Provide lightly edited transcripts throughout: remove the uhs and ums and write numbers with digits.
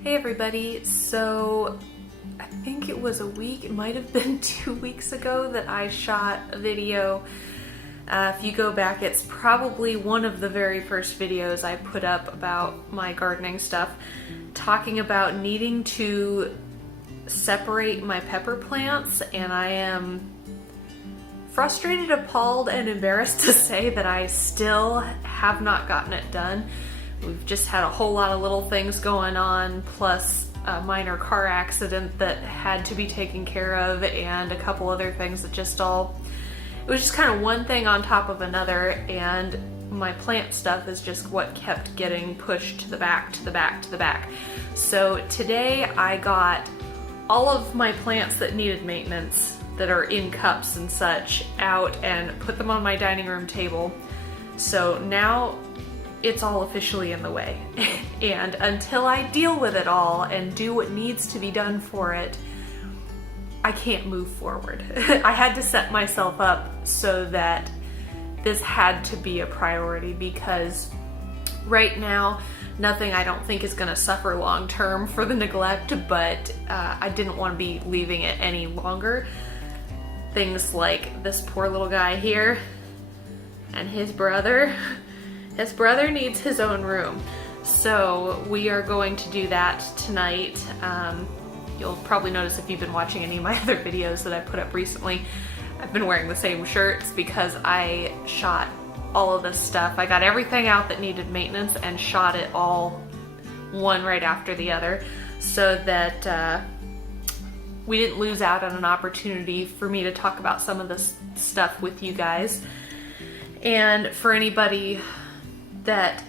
Hey everybody, so I think it was a week, it might have been 2 weeks ago that I shot a video. If you go back, it's probably one of the very first videos I put up about my gardening stuff, talking about needing to separate my pepper plants, and I am frustrated, appalled, and embarrassed to say that I still have not gotten it done. We've just had a whole lot of little things going on, plus a minor car accident that had to be taken care of, and a couple other things that it was just kind of one thing on top of another, and my plant stuff is just what kept getting pushed to the back, to the back, to the back. So today I got all of my plants that needed maintenance, that are in cups and such, out and put them on my dining room table. So now it's all officially in the way. And until I deal with it all and do what needs to be done for it, I can't move forward. I had to set myself up so that this had to be a priority, because right now nothing I don't think is going to suffer long term for the neglect, but I didn't want to be leaving it any longer. Things like this poor little guy here and his brother. His brother needs his own room. So we are going to do that tonight. You'll probably notice if you've been watching any of my other videos that I put up recently, I've been wearing the same shirts because I shot all of this stuff. I got everything out that needed maintenance and shot it all one right after the other, so that we didn't lose out on an opportunity for me to talk about some of this stuff with you guys. And for anybody that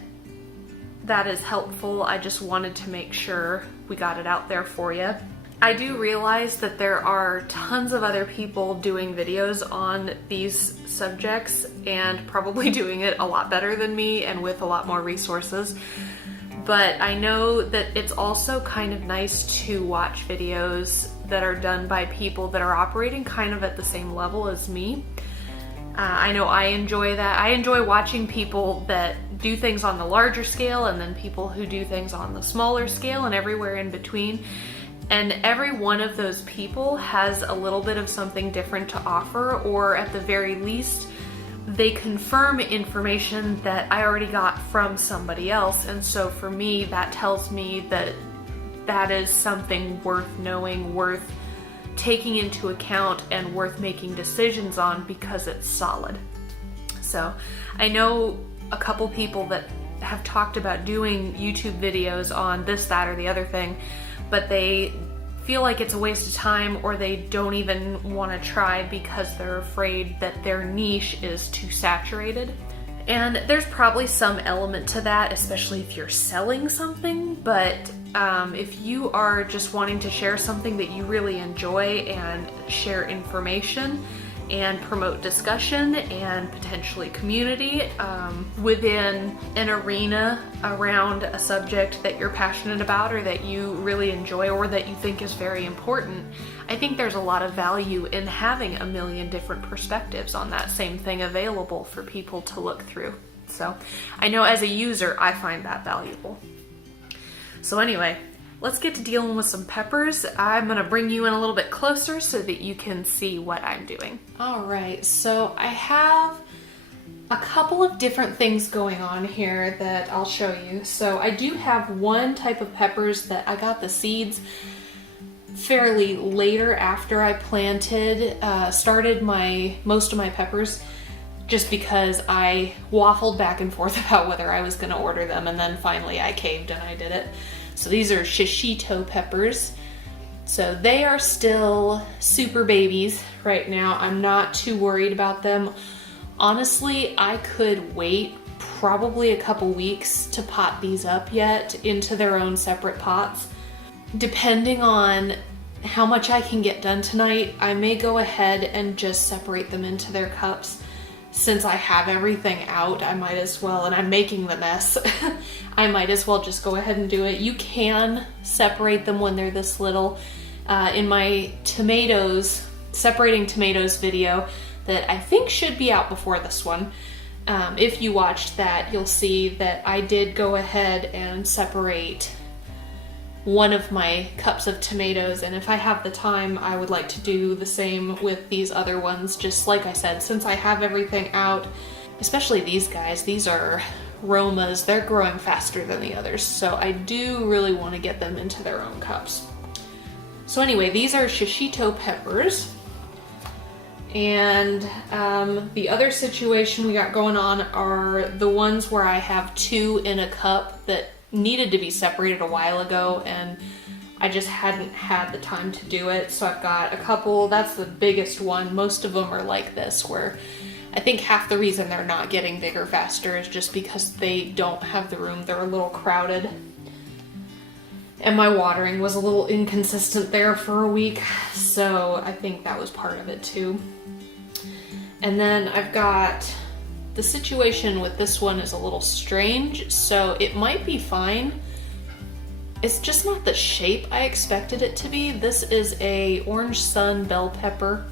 is helpful, I just wanted to make sure we got it out there for you. I do realize that there are tons of other people doing videos on these subjects and probably doing it a lot better than me and with a lot more resources. But I know that it's also kind of nice to watch videos that are done by people that are operating kind of at the same level as me. I know I enjoy that. I enjoy watching people that do things on the larger scale, and then people who do things on the smaller scale, and everywhere in between. And every one of those people has a little bit of something different to offer, or at the very least, they confirm information that I already got from somebody else. And so for me, that tells me that that is something worth knowing, worth taking into account, and worth making decisions on because it's solid. So I know a couple people that have talked about doing YouTube videos on this, that, or the other thing, but they feel like it's a waste of time, or they don't even want to try because they're afraid that their niche is too saturated. And there's probably some element to that, especially if you're selling something, but if you are just wanting to share something that you really enjoy and share information and promote discussion and potentially community within an arena around a subject that you're passionate about, or that you really enjoy, or that you think is very important, I think there's a lot of value in having a million different perspectives on that same thing available for people to look through. So I know as a user, I find that valuable. So anyway, let's get to dealing with some peppers. I'm gonna bring you in a little bit closer so that you can see what I'm doing. All right, so I have a couple of different things going on here that I'll show you. So I do have one type of peppers that I got the seeds fairly later after I started most of my peppers, just because I waffled back and forth about whether I was gonna order them, and then finally I caved and I did it. So these are shishito peppers. So they are still super babies right now. I'm not too worried about them. Honestly, I could wait probably a couple weeks to pot these up yet into their own separate pots. Depending on how much I can get done tonight, I may go ahead and just separate them into their cups. Since I have everything out, I might as well, and I'm making the mess, I might as well just go ahead and do it. You can separate them when they're this little. In my separating tomatoes video that I think should be out before this one, if you watched that, you'll see that I did go ahead and separate one of my cups of tomatoes, and if I have the time, I would like to do the same with these other ones. Just like I said, since I have everything out, especially these guys, these are Romas, they're growing faster than the others, so I do really want to get them into their own cups. So anyway, these are shishito peppers. And the other situation we got going on are the ones where I have 2 in a cup that needed to be separated a while ago, and I just hadn't had the time to do it. So I've got a couple, that's the biggest one. Most of them are like this, where I think half the reason they're not getting bigger faster is just because they don't have the room. They're a little crowded. And my watering was a little inconsistent there for a week, so I think that was part of it too. And then I've got the situation with this one is a little strange, so it might be fine. It's just not the shape I expected it to be. This is a orange sun bell pepper,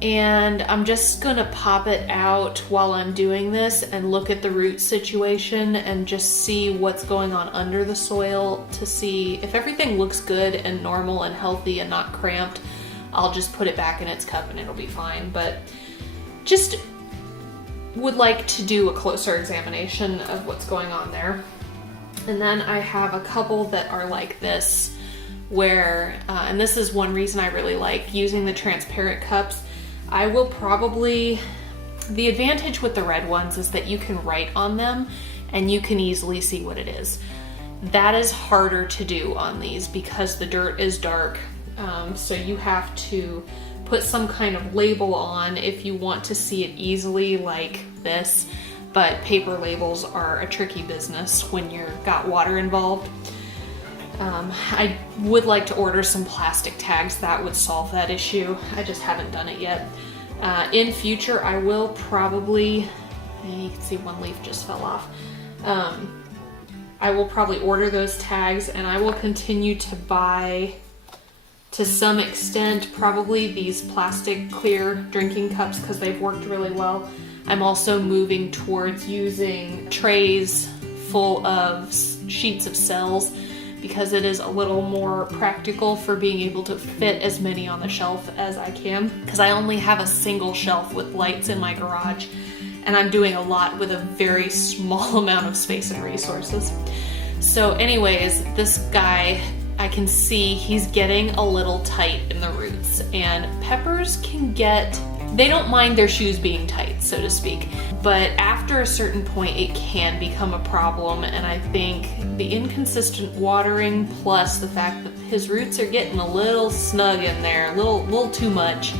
and I'm just gonna pop it out while I'm doing this and look at the root situation and just see what's going on under the soil to see if everything looks good and normal and healthy and not cramped. I'll just put it back in its cup and it'll be fine, but just would like to do a closer examination of what's going on there. And then I have a couple that are like this, where, and this is one reason I really like using the transparent cups. I will probably, the advantage with the red ones is that you can write on them and you can easily see what it is. That is harder to do on these because the dirt is dark. So you have to put some kind of label on if you want to see it easily, like this. But paper labels are a tricky business when you've got water involved. I would like to order some plastic tags that would solve that issue. I just haven't done it yet. In future, I will probably, you can see one leaf just fell off. I will probably order those tags, and I will continue to buy, to some extent, probably these plastic clear drinking cups because they've worked really well. I'm also moving towards using trays full of sheets of cells because it is a little more practical for being able to fit as many on the shelf as I can, because I only have a single shelf with lights in my garage and I'm doing a lot with a very small amount of space and resources. So anyways, this guy, I can see he's getting a little tight in the roots, and peppers can get, they don't mind their shoes being tight, so to speak, but after a certain point it can become a problem. And I think the inconsistent watering plus the fact that his roots are getting a little snug in there, a little too much.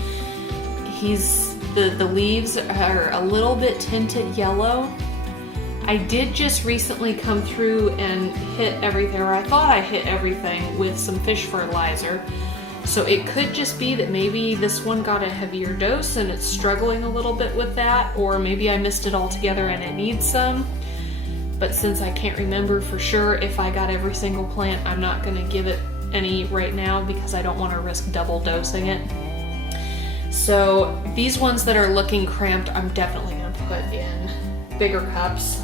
The leaves are a little bit tinted yellow. I did just recently come through and hit everything, or I thought I hit everything with some fish fertilizer. So it could just be that maybe this one got a heavier dose and it's struggling a little bit with that, or maybe I missed it altogether and it needs some. But since I can't remember for sure if I got every single plant, I'm not gonna give it any right now because I don't wanna risk double dosing it. So these ones that are looking cramped, I'm definitely gonna put in bigger cups.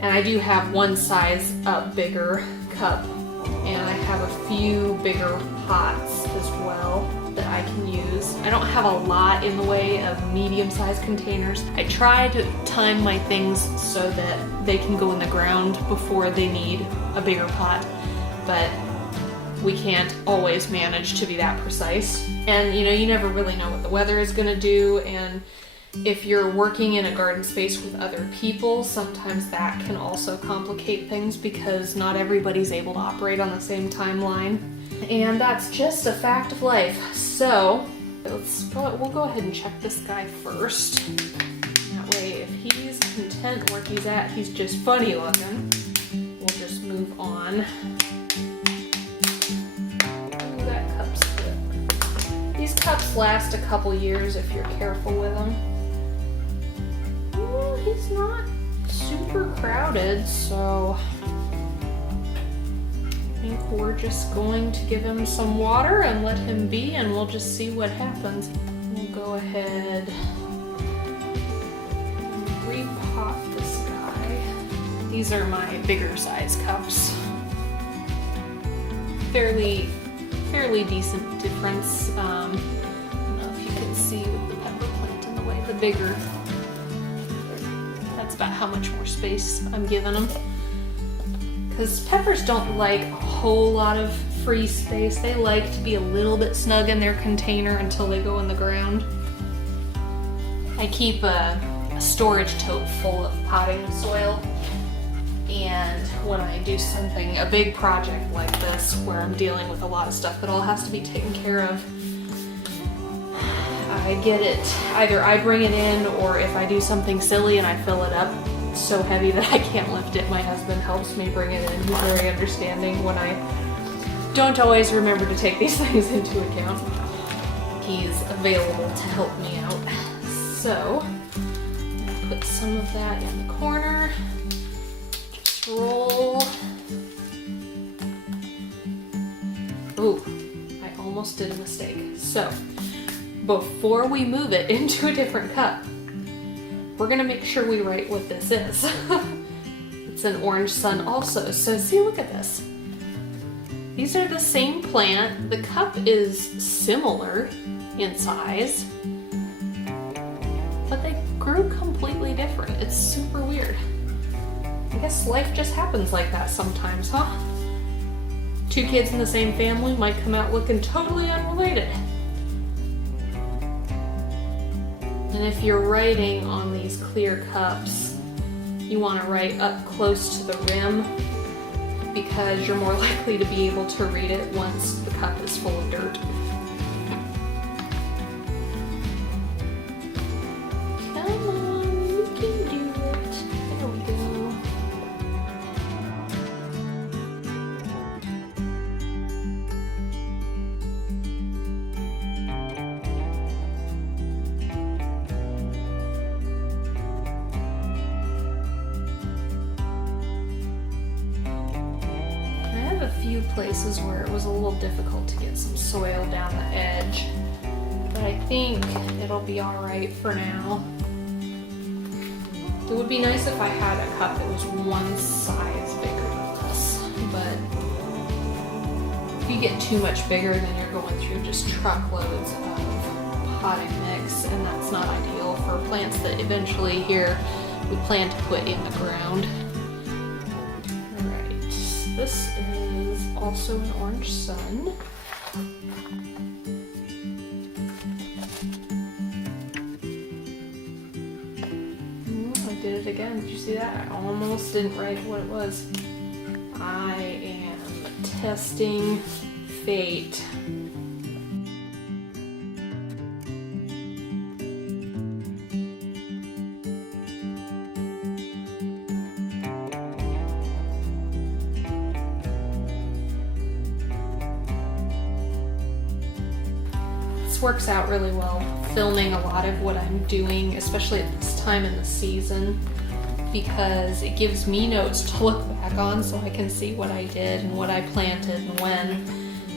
And I do have one size up bigger cup, and I have a few bigger pots as well that I can use. I don't have a lot in the way of medium-sized containers. I try to time my things so that they can go in the ground before they need a bigger pot, but we can't always manage to be that precise. And you never really know what the weather is gonna do, and if you're working in a garden space with other people, sometimes that can also complicate things because not everybody's able to operate on the same timeline. And that's just a fact of life. So we'll go ahead and check this guy first. That way, if he's content where he's at, he's just funny looking, we'll just move on. Ooh, that cup's good. These cups last a couple years if you're careful with them. He's not super crowded, so I think we're just going to give him some water and let him be, and we'll just see what happens. We'll go ahead and repot this guy. These are my bigger size cups. fairly decent difference. I don't know if you can see with the pepper plant in the way, the bigger, that's about how much more space I'm giving them. Because peppers don't like a whole lot of free space. They like to be a little bit snug in their container until they go in the ground. I keep a storage tote full of potting soil, and when I do something, a big project like this where I'm dealing with a lot of stuff that all has to be taken care of, I get it, either I bring it in, or if I do something silly and I fill it up so heavy that I can't lift it, my husband helps me bring it in. He's very understanding when I don't always remember to take these things into account. He's available to help me out. So, put some of that in the corner. Just roll. Ooh, I almost did a mistake. So, before we move it into a different cup, we're gonna make sure we write what this is. It's an orange sun also, so see, look at this. These are the same plant. The cup is similar in size, but they grew completely different. It's super weird. I guess life just happens like that sometimes, huh? Two kids in the same family might come out looking totally unrelated. And if you're writing on these clear cups, you want to write up close to the rim because you're more likely to be able to read it once the cup is full of dirt. Come on, you can do it. There we go. Few places where it was a little difficult to get some soil down the edge, but I think it'll be all right for now. It would be nice if I had a cup that was one size bigger than this, but if you get too much bigger, then you're going through just truckloads of potting mix, and that's not ideal for plants that eventually here we plan to put in the ground. All right, this is also an orange sun. I did it again. Did you see that? I almost didn't write what it was. I am testing fate. Works out really well filming a lot of what I'm doing, especially at this time in the season, because it gives me notes to look back on so I can see what I did and what I planted and when.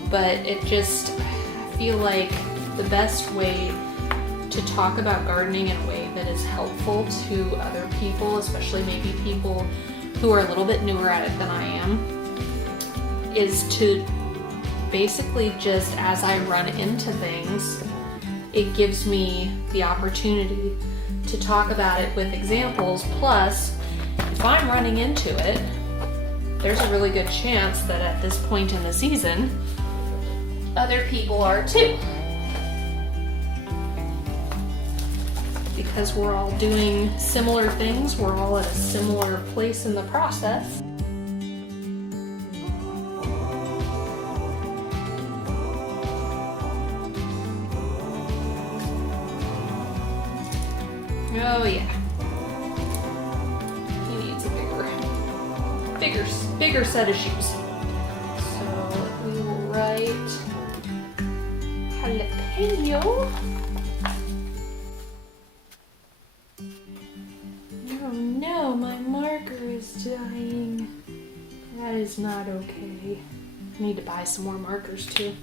But it just, I feel like the best way to talk about gardening in a way that is helpful to other people, especially maybe people who are a little bit newer at it than I am, is to basically just as I run into things, it gives me the opportunity to talk about it with examples. Plus, if I'm running into it, there's a really good chance that at this point in the season, other people are too. Because we're all doing similar things, we're all at a similar place in the process. Oh yeah. He needs a bigger set of shoes. So we will write jalapeno. Oh no, my marker is dying. That is not okay. I need to buy some more markers too.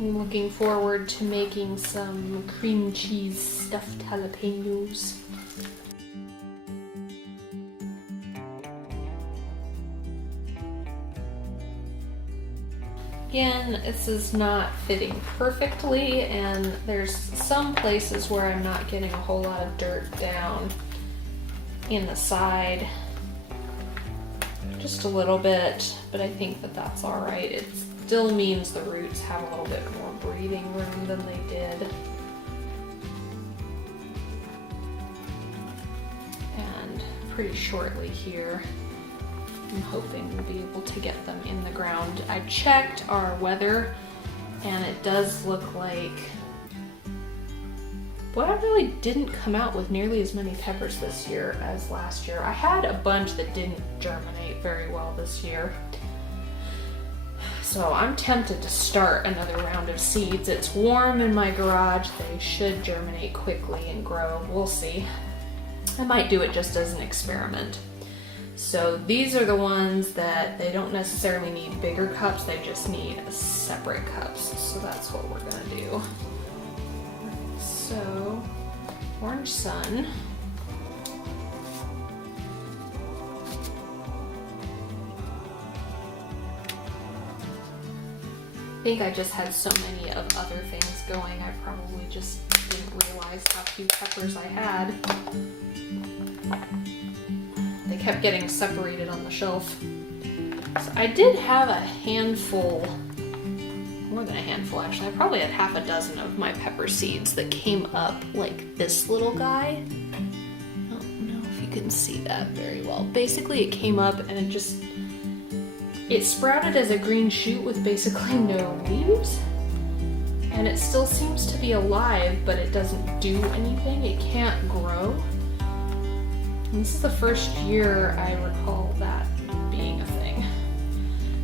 I'm looking forward to making some cream cheese stuffed jalapenos. Again, this is not fitting perfectly, and there's some places where I'm not getting a whole lot of dirt down in the side. Just a little bit, but I think that that's all right. It still means the roots have a little bit more breathing room than they did. And pretty shortly here, I'm hoping we'll be able to get them in the ground. I checked our weather, and it does look like, boy, I really didn't come out with nearly as many peppers this year as last year. I had a bunch that didn't germinate very well this year. So I'm tempted to start another round of seeds. It's warm in my garage. They should germinate quickly and grow. We'll see. I might do it just as an experiment. So these are the ones that they don't necessarily need bigger cups, they just need separate cups. So that's what we're gonna do. So, Orange Sun. I think I just had so many of other things going, I probably just didn't realize how few peppers I had. They kept getting separated on the shelf. So I did have a handful, more than a handful actually. I probably had half a dozen of my pepper seeds that came up like this little guy. I don't know if you can see that very well. Basically it came up and it sprouted as a green shoot with basically no leaves. And it still seems to be alive, but it doesn't do anything. It can't grow. And this is the first year I recall that being a thing.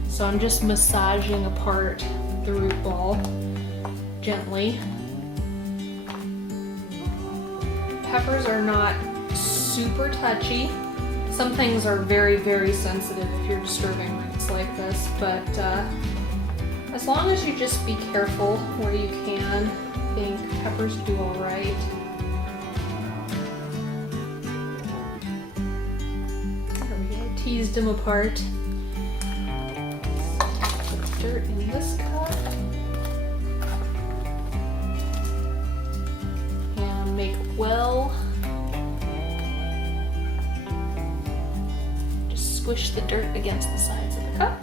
So I'm just massaging apart the root ball gently. Peppers are not super touchy. Some things are very, very sensitive if you're disturbing roots like this, but as long as you just be careful where you can, I think peppers do all right. Teased them apart. Put the dirt in this cup. And make well. Just squish the dirt against the sides of the cup.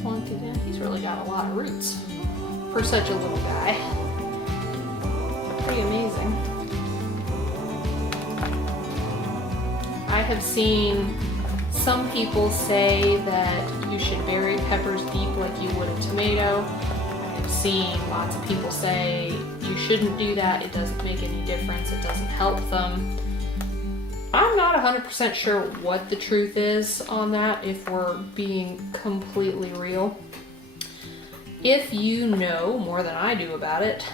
Plunk it in. He's really got a lot of roots for such a little guy. Pretty amazing. I have seen some people say that you should bury peppers deep like you would a tomato. I've seen lots of people say you shouldn't do that, it doesn't make any difference, it doesn't help them. I'm not 100% sure what the truth is on that, if we're being completely real. If you know more than I do about it,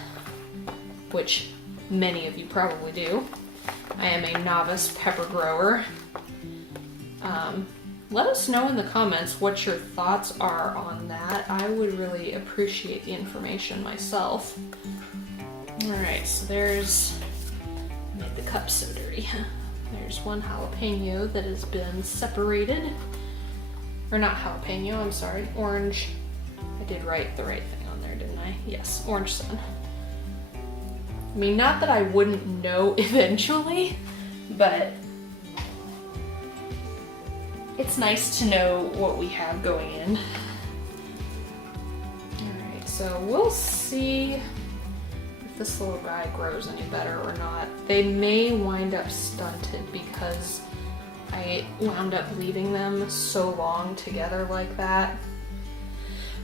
which many of you probably do, I am a novice pepper grower. Let us know in the comments what your thoughts are on that. I would really appreciate the information myself. Alright, so there's, I made the cup so dirty. There's one jalapeno that has been separated. Or not jalapeno, I'm sorry, orange. I did write the right thing on there, didn't I? Yes, Orange Sun. I mean, not that I wouldn't know eventually, but it's nice to know what we have going in. Alright, so we'll see if this little guy grows any better or not. They may wind up stunted because I wound up leaving them so long together like that.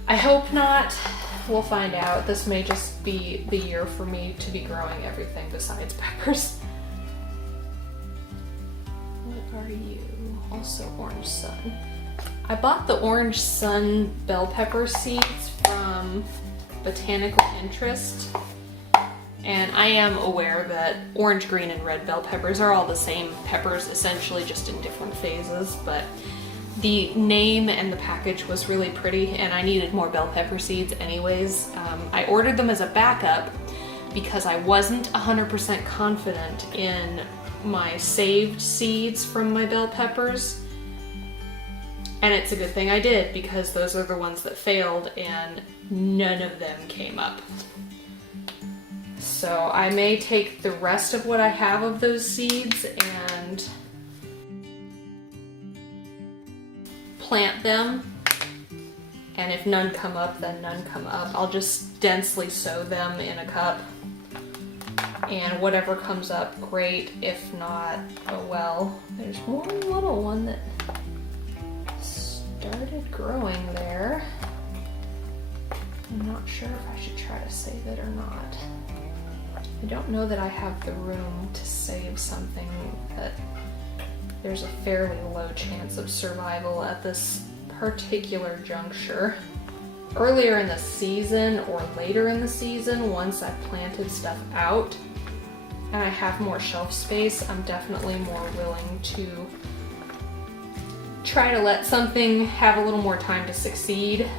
I hope not. We'll find out. This may just be the year for me to be growing everything besides peppers. What are you? Also Orange Sun. I bought the Orange Sun bell pepper seeds from Botanical Interest, and I am aware that orange, green, and red bell peppers are all the same peppers, essentially just in different phases, but the name and the package was really pretty, and I needed more bell pepper seeds anyways. I ordered them as a backup because I wasn't 100% confident in my saved seeds from my bell peppers. And it's a good thing I did, because those are the ones that failed and none of them came up. So I may take the rest of what I have of those seeds and plant them. And if none come up, then none come up. I'll just densely sow them in a cup. And whatever comes up, great. If not, oh well. There's one little one that started growing there. I'm not sure if I should try to save it or not. I don't know that I have the room to save something that there's a fairly low chance of survival at this particular juncture. Earlier in the season or later in the season, once I've planted stuff out and I have more shelf space, I'm definitely more willing to try to let something have a little more time to succeed.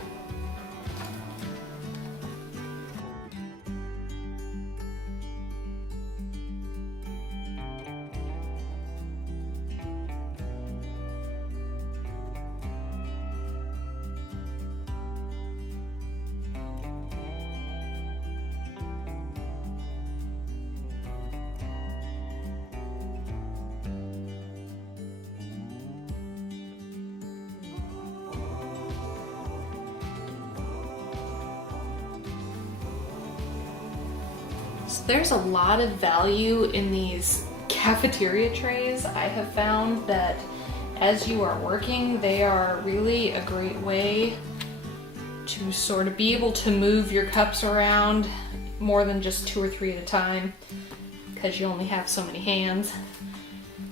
There's a lot of value in these cafeteria trays. I have found that as you are working, they are really a great way to sort of be able to move your cups around more than just 2 or 3 at a time, because you only have so many hands,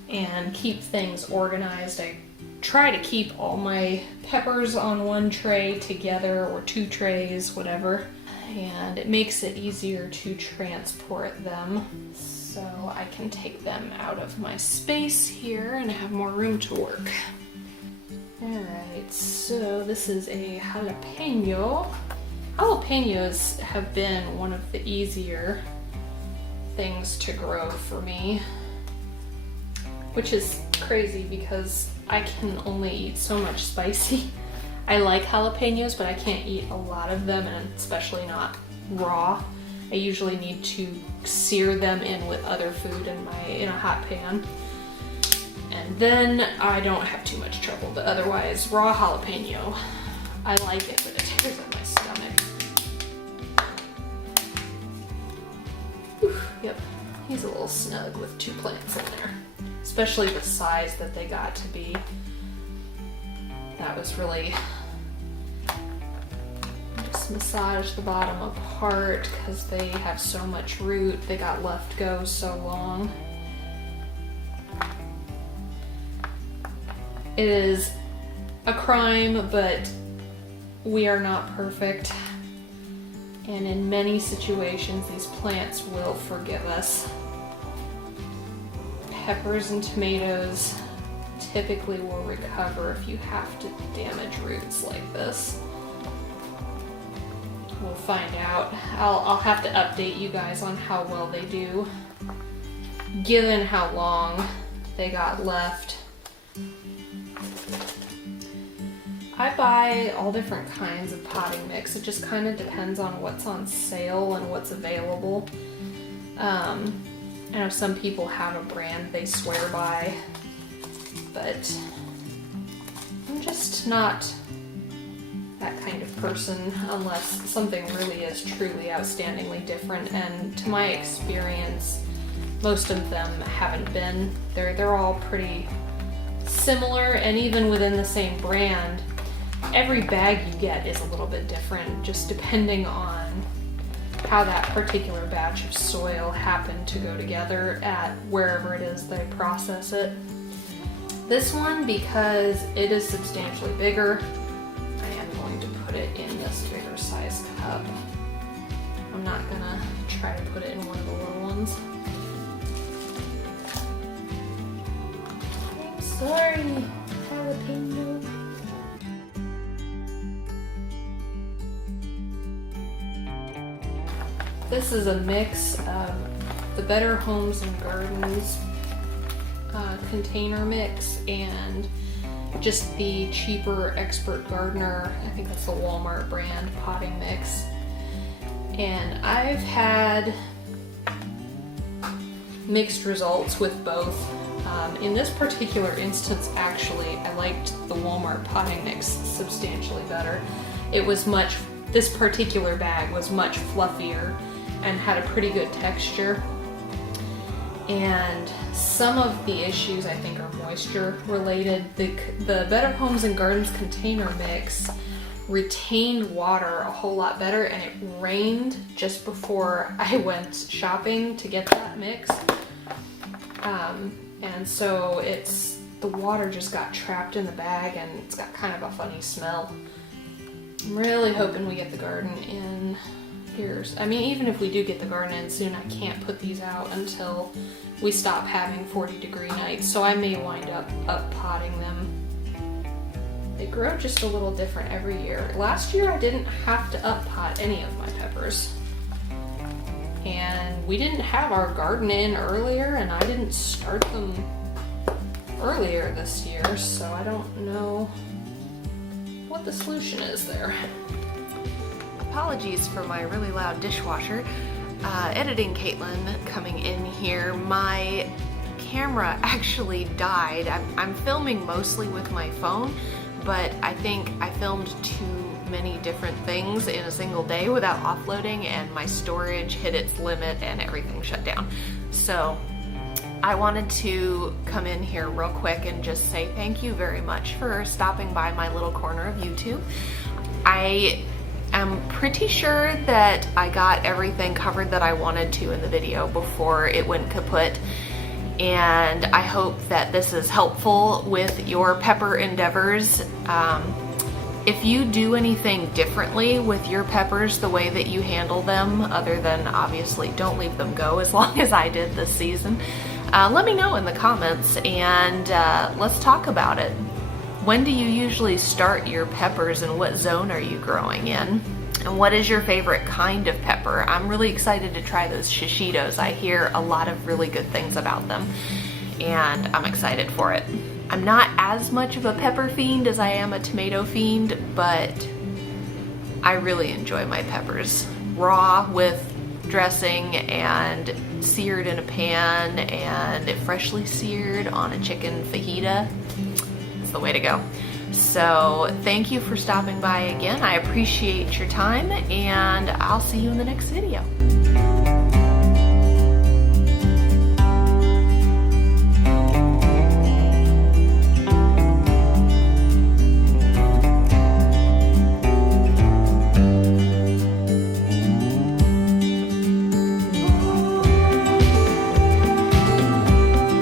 and keep things organized. I try to keep all my peppers on one tray together, or 2 trays, whatever. And it makes it easier to transport them, so I can take them out of my space here and have more room to work. Alright, so this is a jalapeno. Jalapenos have been one of the easier things to grow for me, which is crazy because I can only eat so much spicy. I like jalapenos, but I can't eat a lot of them, and especially not raw. I usually need to sear them in with other food in a hot pan. And then I don't have too much trouble, but otherwise, raw jalapeno, I like it, but it tears up my stomach. Whew, yep, he's a little snug with 2 plants in there, especially the size that they got to be. That was really, just massage the bottom apart because they have so much root. They got left go so long. It is a crime, but we are not perfect. And in many situations, these plants will forgive us. Peppers and tomatoes typically will recover if you have to damage roots like this. We'll find out. I'll have to update you guys on how well they do, given how long they got left. I buy all different kinds of potting mix. It just kind of depends on what's on sale and what's available. I know some people have a brand they swear by, but I'm just not that kind of person unless something really is truly outstandingly different, and to my experience, most of them haven't been. They're all pretty similar, and even within the same brand, every bag you get is a little bit different, just depending on how that particular batch of soil happened to go together at wherever it is they process it. This one, because it is substantially bigger, I am going to put it in this bigger size cup. I'm not gonna try to put it in one of the little ones. I'm sorry, jalapeno. This is a mix of the Better Homes and Gardens container mix and just the cheaper Expert Gardener, I think that's the Walmart brand, potting mix. And I've had mixed results with both. In this particular instance, actually, I liked the Walmart potting mix substantially better. It was this particular bag was much fluffier and had a pretty good texture. And some of the issues I think are moisture related. The Better Homes and Gardens container mix retained water a whole lot better, and it rained just before I went shopping to get that mix. And so the water just got trapped in the bag and it's got kind of a funny smell. I'm really hoping we get the garden in here. I mean, even if we do get the garden in soon, I can't put these out until we stop having 40-degree nights, so I may wind up potting them. They grow just a little different every year. Last year I didn't have to pot any of my peppers. And we didn't have our garden in earlier, and I didn't start them earlier this year, so I don't know what the solution is there. Apologies for my really loud dishwasher. Editing Caitlyn coming in here. My camera actually died. I'm filming mostly with my phone, but I think I filmed too many different things in a single day without offloading, and my storage hit its limit and everything shut down. So I wanted to come in here real quick and just say thank you very much for stopping by my little corner of YouTube. I am pretty sure that I got everything covered that I wanted to in the video before it went kaput, and I hope that this is helpful with your pepper endeavors. If you do anything differently with your peppers, the way that you handle them, other than obviously don't leave them go as long as I did this season, let me know in the comments, and let's talk about it. When do you usually start your peppers, and what zone are you growing in? And what is your favorite kind of pepper? I'm really excited to try those shishitos. I hear a lot of really good things about them, and I'm excited for it. I'm not as much of a pepper fiend as I am a tomato fiend, but I really enjoy my peppers. Raw with dressing, and seared in a pan, and freshly seared on a chicken fajita. It's the way to go. So thank you for stopping by again. I appreciate your time, and I'll see you in the next video.